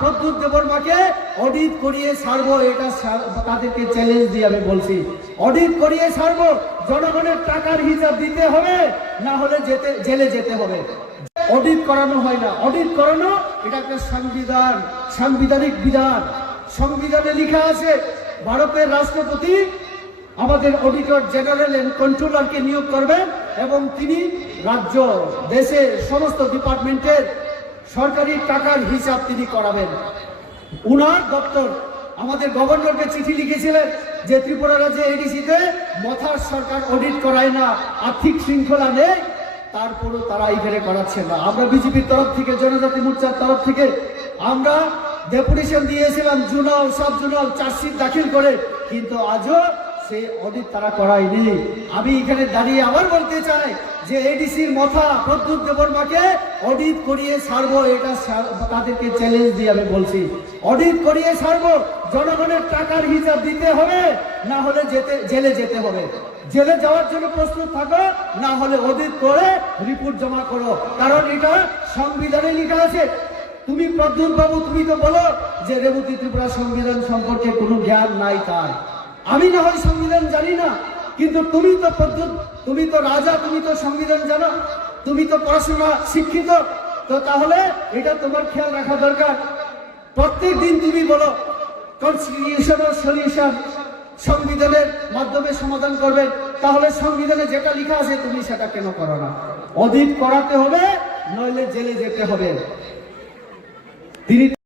Pradyut দেববর্মাকে audit করিয়ে ছাড়বো, এটা তাদেরকে চ্যালেঞ্জ দিয়ে আমি বলছি। অডিট করিয়ে ছাড়বো, জনগণের টাকার হিসাব দিতে হবে, না হলে জেলে যেতে হবে। অডিট করানো হয় না, অডিট করানো এটা একটা সাংবিধানিক বিধান। সংবিধানে লেখা আছে ভারতের রাষ্ট্রপতি আমাদের অডিটর জেনারেল এন্ড কন্ট্রোলারকে নিয়োগ করবেন এবং তিনি রাজ্য দেশের সমস্ত ডিপার্টমেন্টের সরকারি টাকার হিসাব তিনি করাবেন। উনার দপ্তর আমাদের গভর্নরকে চিঠি লিখেছিলেন যে ত্রিপুরা রাজ্যে এডিসিতে মথার সরকার অডিট করায় না, আর্থিক শৃঙ্খলা নেই, তারপরও তারা এখানে করাচ্ছে না। আমরা বিজেপির তরফ থেকে, জনজাতি মোর্চার তরফ থেকে আমরা ডেপুটেশন দিয়েছিলাম জোনাল সাব জোনাল চার্জশিট দাখিল করে, কিন্তু আজও সেই অডিট তারা করায়নি। আমি এখানে দাঁড়িয়ে আবার বলতে চাই যে এডিসির মাথা প্রদ্যুৎ দেববর্মাকে অডিট করিয়ে ছাড়বো, এটা তাদেরকে চ্যালেঞ্জ দিয়ে আমি বলছি। অডিট করিয়ে ছাড়বো, জনগণের টাকার হিসাব দিতে হবে, না হলে জেলে যেতে হবে। জেলে যাওয়ার জন্য প্রস্তুত থাকো, না হলে অডিট করে রিপোর্ট জমা করো, কারণ এটা সংবিধানে লেখা আছে। তুমি প্রদ্যুৎ বাবু তুমি তো বলো যে রেবতী ত্রিপুরা সংবিধান সম্পর্কে কোনো জ্ঞান নাই তার। আমি না হয় সংবিধান জানি না, কিন্তু তুমি তো প্রদ্যুৎ, তুমি তো রাজা, তুমি তো সংবিধান জানো, তুমি তো পড়াশোনা শিক্ষিত, তো তাহলে এটা তোমার খেয়াল রাখা দরকার। প্রত্যেক দিন তুমি বলো কনস্টিটিউশনাল সলিউশন সংবিধানের মাধ্যমে সমাধান করবে, তাহলে সংবিধানে যেটা লেখা আছে তুমি সেটা কেন করো না? অডিট করাতে হবে, নইলে জেলে যেতে হবে। তিনি